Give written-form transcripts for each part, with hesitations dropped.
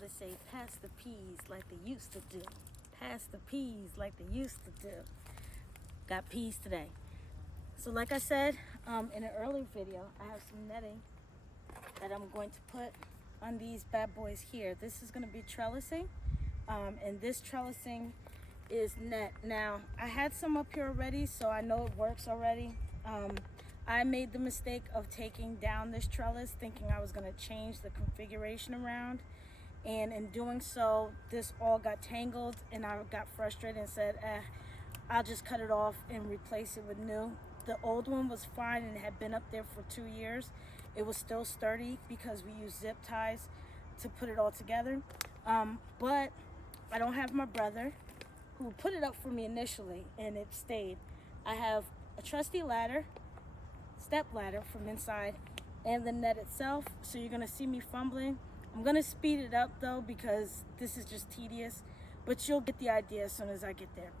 they say, pass the peas like they used to do. Pass the peas like they used to do. Got peas today. So like I said in an earlier video, I have some netting that I'm going to put on these bad boys here. This is going to be trellising, and this trellising is net. Now, I had some up here already, so I know it works already. I made the mistake of taking down this trellis thinking I was going to change the configuration around, and in doing so, this all got tangled, and I got frustrated and said, I'll just cut it off and replace it with new. The old one was fine and it had been up there for 2 years. It was still sturdy because we used zip ties to put it all together. But I don't have my brother who put it up for me initially and it stayed. I have a trusty ladder, step ladder from inside, and the net itself. So you're gonna see me fumbling. I'm gonna speed it up though because this is just tedious, but you'll get the idea as soon as I get there.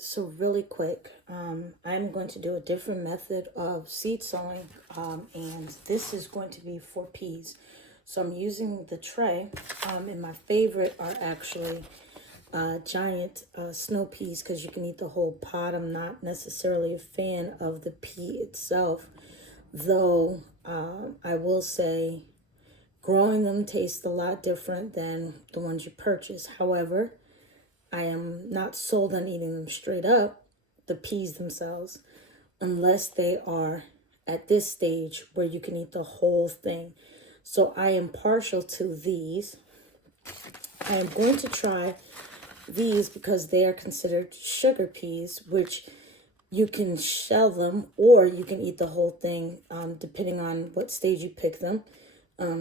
So really quick, I'm going to do a different method of seed sowing, and this is going to be for peas. So I'm using the tray, and my favorite are actually giant snow peas because you can eat the whole pod. I'm not necessarily a fan of the pea itself, though I will say growing them tastes a lot different than the ones you purchase. However, I am not sold on eating them straight up, the peas themselves, unless they are at this stage where you can eat the whole thing. So I am partial to these. I am going to try these because they are considered sugar peas, which you can shell them or you can eat the whole thing, depending on what stage you pick them.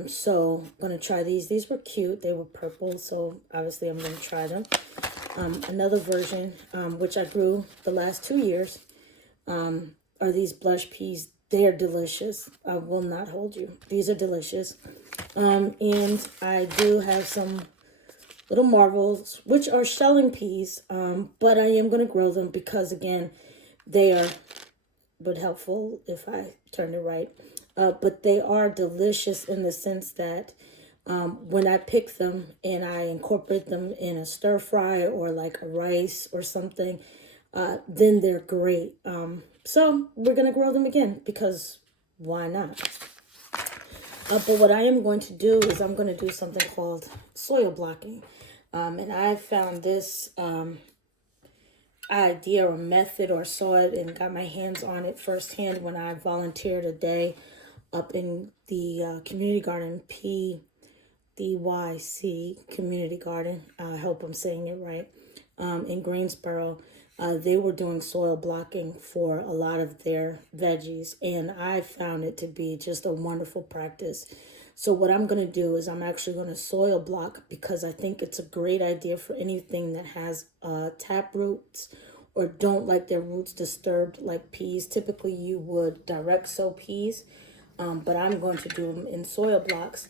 So I'm going to try these. These were cute. They were purple, so obviously I'm going to try them. Another version, which I grew the last 2 years, are these blush peas. They are delicious. I will not hold you. These are delicious. And I do have some little marvels, which are shelling peas, but I am going to grow them because, again, they are, but helpful if I turn it right. But they are delicious in the sense that when I pick them and I incorporate them in a stir fry or like a rice or something, then they're great. So we're going to grow them again because why not? But what I am going to do is I'm going to do something called soil blocking. And I found this idea or method or saw it and got my hands on it firsthand when I volunteered a day up in the community garden, PDYC community garden. I hope I'm saying it right. In Greensboro, they were doing soil blocking for a lot of their veggies, and I found it to be just a wonderful practice. So what I'm going to do is I'm actually going to soil block because I think it's a great idea for anything that has tap roots or don't like their roots disturbed like peas. Typically you would direct sow peas, but I'm going to do them in soil blocks.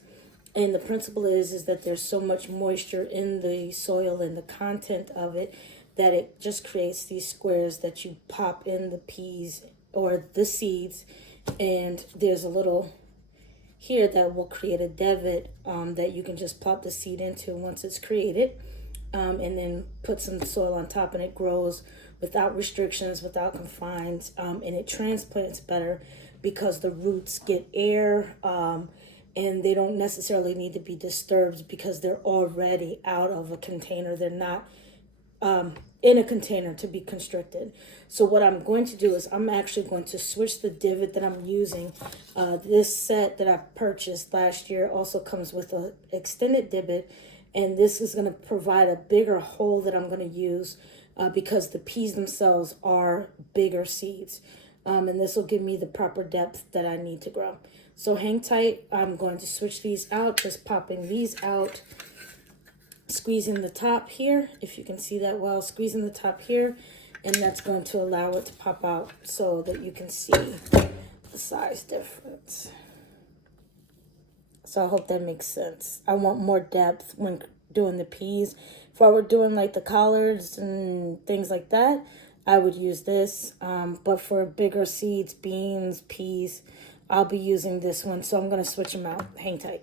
And the principle is that there's so much moisture in the soil and the content of it that it just creates these squares that you pop in the peas or the seeds. And there's a little here that will create a divot that you can just plop the seed into once it's created, and then put some soil on top, and it grows without restrictions, without confines, and it transplants better because the roots get air, and they don't necessarily need to be disturbed because they're already out of a container. They're not in a container to be constricted. So what I'm going to do is I'm actually going to switch the divot that I'm using. This set that I purchased last year also comes with an extended divot, and this is going to provide a bigger hole that I'm going to use because the peas themselves are bigger seeds. And this will give me the proper depth that I need to grow. So hang tight. I'm going to switch these out, just popping these out, squeezing the top here, if you can see that well, squeezing the top here, and that's going to allow it to pop out so that you can see the size difference. So I hope that makes sense. I want more depth when doing the peas. If I were doing like the collards and things like that, I would use this. But for bigger seeds, beans, peas, I'll be using this one. So I'm going to switch them out. Hang tight.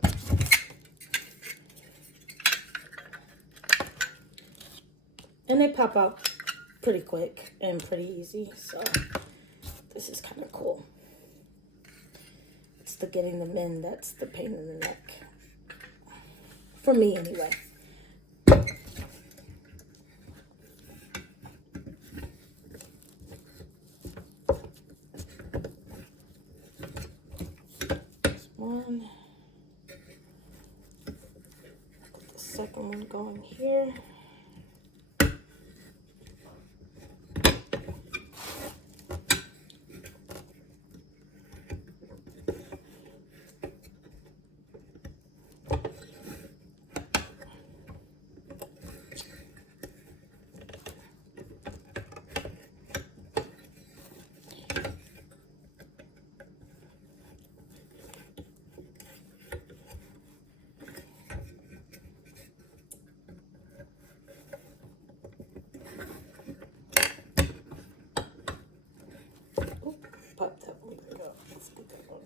And they pop out pretty quick and pretty easy. So this is kind of cool. It's the getting them in that's the pain in the neck. For me anyway. One. Put the second one going here. Pop that one back up. Let's get that one.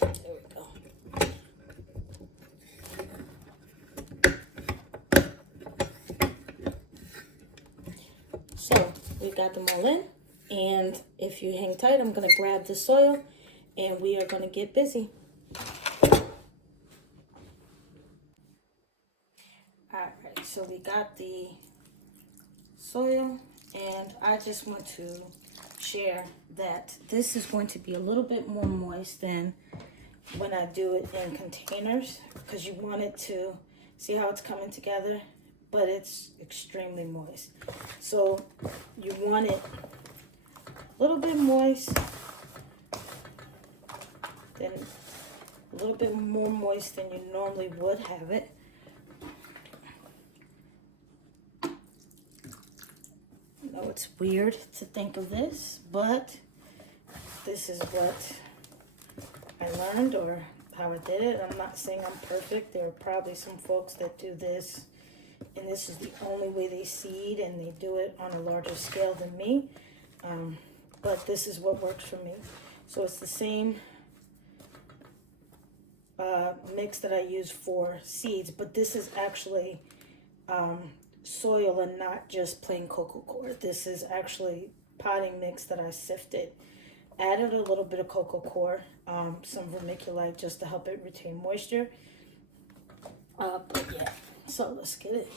There we go. So we got them all in. And if you hang tight, I'm going to grab the soil and we are going to get busy. Alright, so we got the soil, and I just want to share that this is going to be a little bit more moist than when I do it in containers, because you want it to see how it's coming together, but it's extremely moist. So you want it a little bit moist, then a little bit more moist than you normally would have it. I know it's weird to think of this, but this is what I learned or how I did it. I'm not saying I'm perfect. There are probably some folks that do this, and this is the only way they seed, and they do it on a larger scale than me. But this is what works for me. So it's the same mix that I use for seeds, but this is actually soil and not just plain cocoa coir. This is actually potting mix that I sifted. Added a little bit of cocoa coir, some vermiculite just to help it retain moisture. But yeah, so let's get it.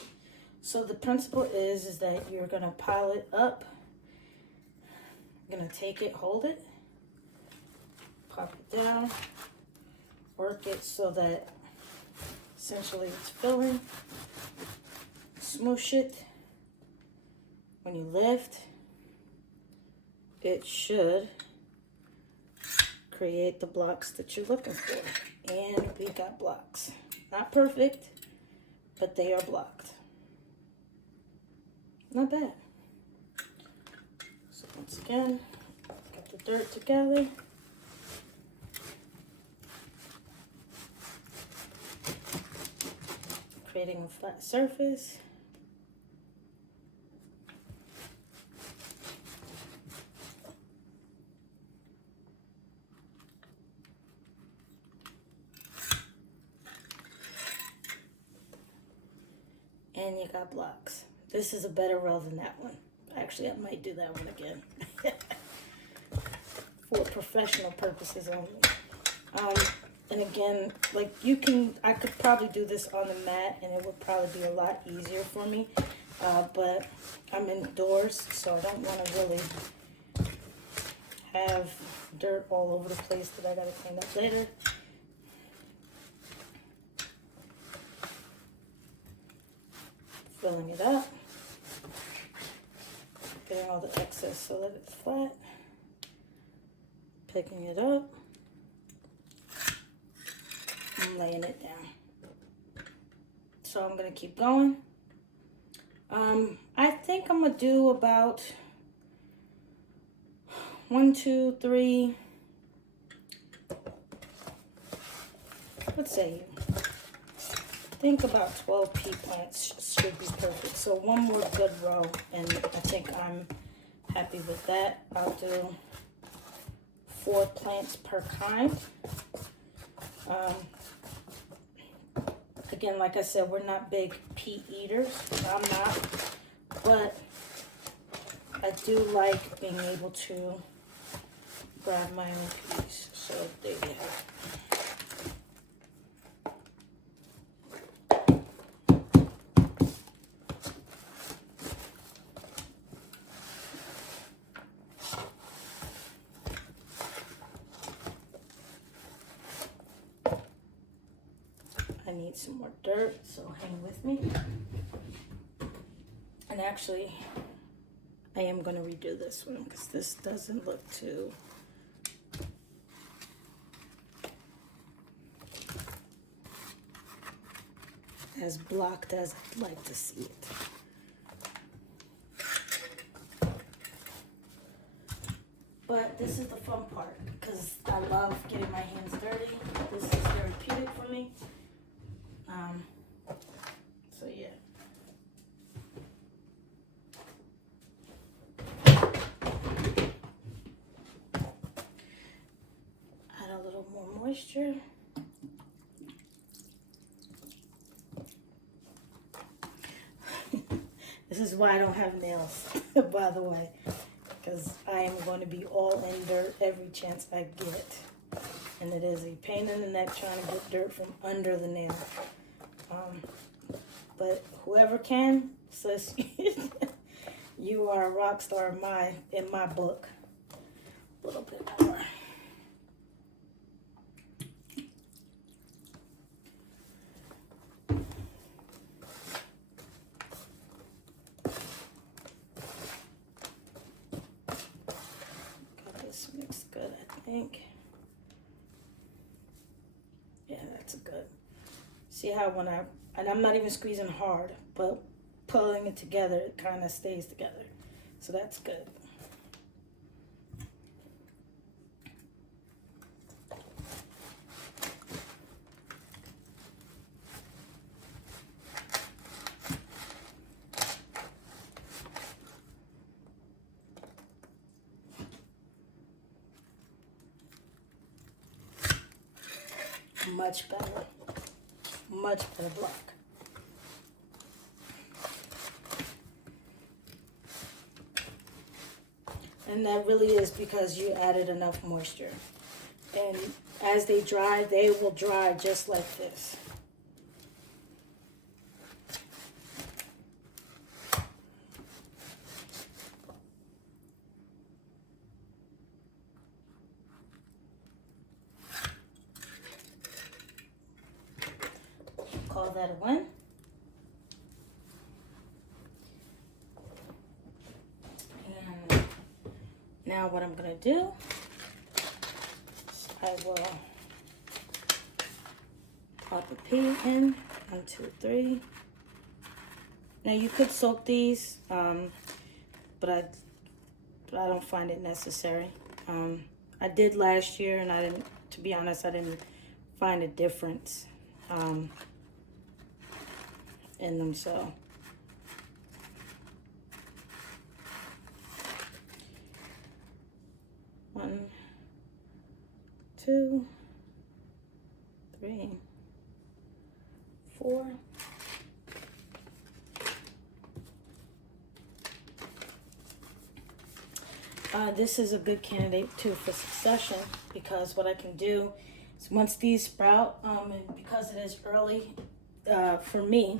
So the principle is that you're gonna pile it up. You're gonna take it, hold it, pop it down, work it so that essentially it's filling. Smoosh it. When you lift, it should create the blocks that you're looking for. And we got blocks. Not perfect, but they are blocked. Not bad. So once again, got the dirt together. Creating a flat surface. And you got blocks. This is a better row than that one. Actually, I might do that one again. For professional purposes only. And again, like I could probably do this on the mat and it would probably be a lot easier for me. but I'm indoors, so I don't want to really have dirt all over the place that I gotta clean up later. Filling it up, getting all the excess so that it's flat, picking it up, and laying it down. So I'm gonna keep going. I think I'm gonna do about 1, 2, 3. Let's say I think about 12 pea plants should be perfect. So one more good row, and I think I'm happy with that. I'll do 4 plants per kind. Again, like I said, we're not big pea eaters. I'm not, but I do like being able to grab my own peas. So there you have it. I need some more dirt, so hang with me. And actually, I am going to redo this one because this doesn't look too as blocked as I'd like to see it. But this is the fun part because I love getting my hands dirty. This is therapeutic for me. So yeah. Add a little more moisture. This is why I don't have nails, by the way, because I am going to be all in dirt every chance I get. And it is a pain in the neck trying to get dirt from under the nail. But whoever can, sis, you are a rock star in my book. A little bit more. Got this mixed good, I think. Yeah, that's good. See how and I'm not even squeezing hard, but pulling it together, it kind of stays together. So that's good. Much better. Much better block. And that really is because you added enough moisture. And as they dry, they will dry just like this. Call that a win. And now what I'm going to do is I will pop a pea in. 1, 2, 3. Now you could soak these, but I don't find it necessary. I did last year, and I didn't. To be honest, I didn't find a difference in them. So one, 2, 3, 4. This is a good candidate too for succession, because what I can do is once these sprout, and because it is early for me,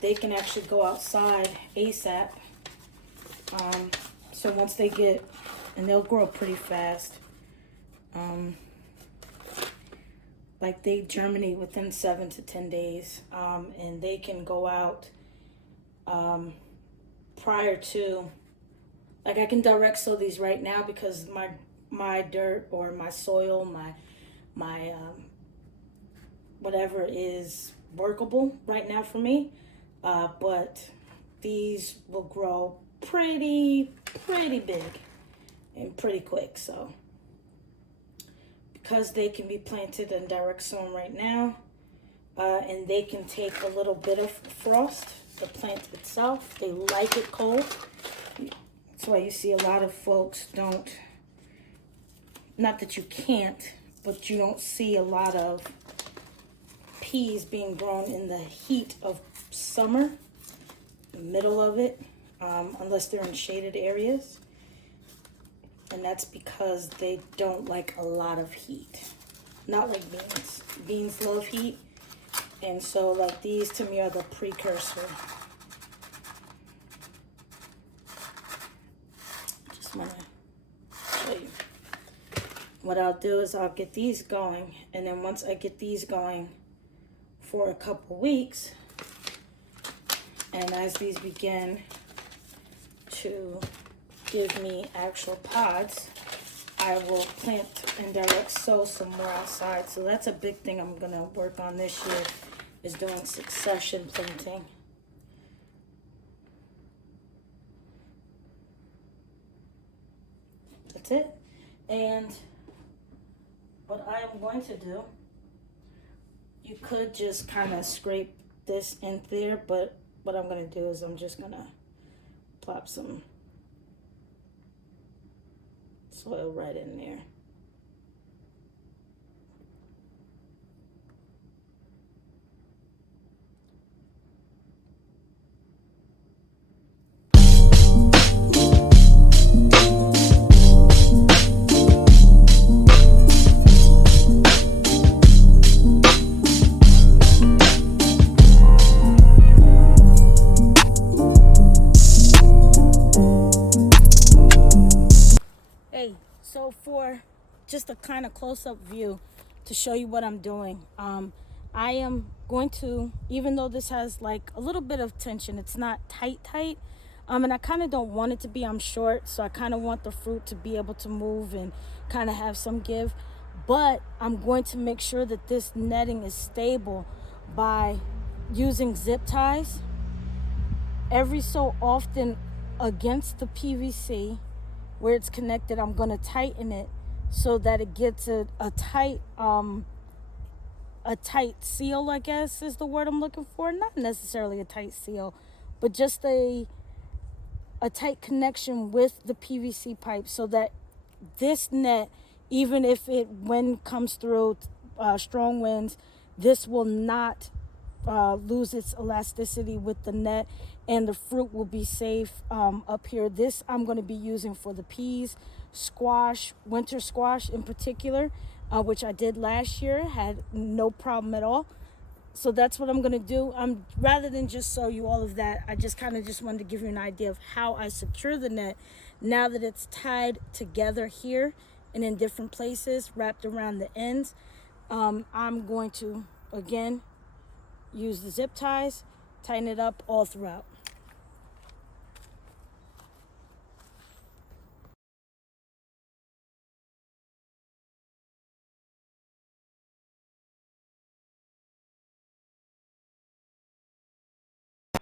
they can actually go outside ASAP. So once they get, and they'll grow pretty fast. Like they germinate within 7 to 10 days, and they can go out prior to, like I can direct sow these right now because my dirt or my soil, my whatever is workable right now for me, but these will grow pretty big and pretty quick. So because they can be planted and direct sown right now, and they can take a little bit of frost, the plant itself, they like it cold. That's why you see a lot of folks don't, not that you can't, but you don't see a lot of peas being grown in the heat of summer, the middle of it, unless they're in shaded areas. And that's because they don't like a lot of heat. Not like beans. Beans love heat. And so like these to me are the precursor. Just want to show you. What I'll do is I'll get these going. And then once I get these going for a couple weeks, and as these begin to give me actual pods, I will plant and direct sow some more outside. So that's a big thing I'm gonna work on this year, is doing succession planting. That's it. And what I am going to do, you could just kind of scrape this in there, but what I'm gonna do is I'm just gonna plop some soil right in there. So for just a kind of close-up view to show you what I'm doing, I am going to, even though this has like a little bit of tension, it's not tight, and I kind of don't want it to be. I'm short, so I kind of want the fruit to be able to move and kind of have some give, but I'm going to make sure that this netting is stable by using zip ties every so often against the PVC. Where it's connected, I'm going to tighten it so that it gets a tight seal, I guess is the word I'm looking for. Not necessarily a tight seal, but just a tight connection with the PVC pipe, so that this net, even if wind comes through, strong winds, this will not lose its elasticity with the net, and the fruit will be safe up here. This I'm going to be using for the peas, squash, winter squash in particular, which I did last year, had no problem at all. So that's what I'm going to do. Rather than just show you all of that, I just kind of just wanted to give you an idea of how I secure the net now that it's tied together here and in different places, wrapped around the ends. I'm going to, again, use the zip ties, tighten it up all throughout.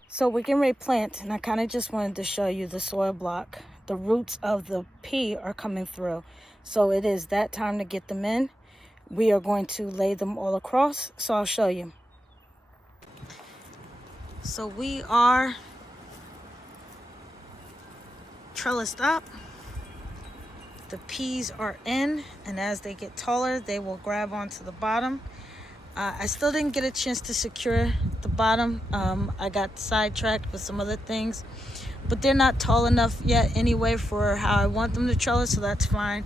So we're getting ready to plant, and I kind of just wanted to show you the soil block. The roots of the pea are coming through. So it is that time to get them in. We are going to lay them all across, so I'll show you. So we are trellised up. The peas are in, and as they get taller, they will grab onto the bottom. I still didn't get a chance to secure the bottom. I got sidetracked with some other things, but they're not tall enough yet anyway for how I want them to trellis, so that's fine.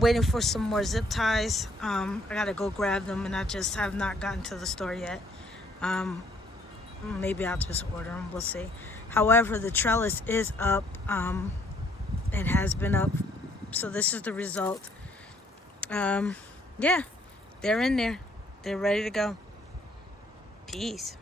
Waiting for some more zip ties. I gotta go grab them, and I just have not gotten to the store yet. maybe I'll just order them. We'll see. However, the trellis is up. It has been up. So this is the result. Yeah, they're in there. They're ready to go. Peace.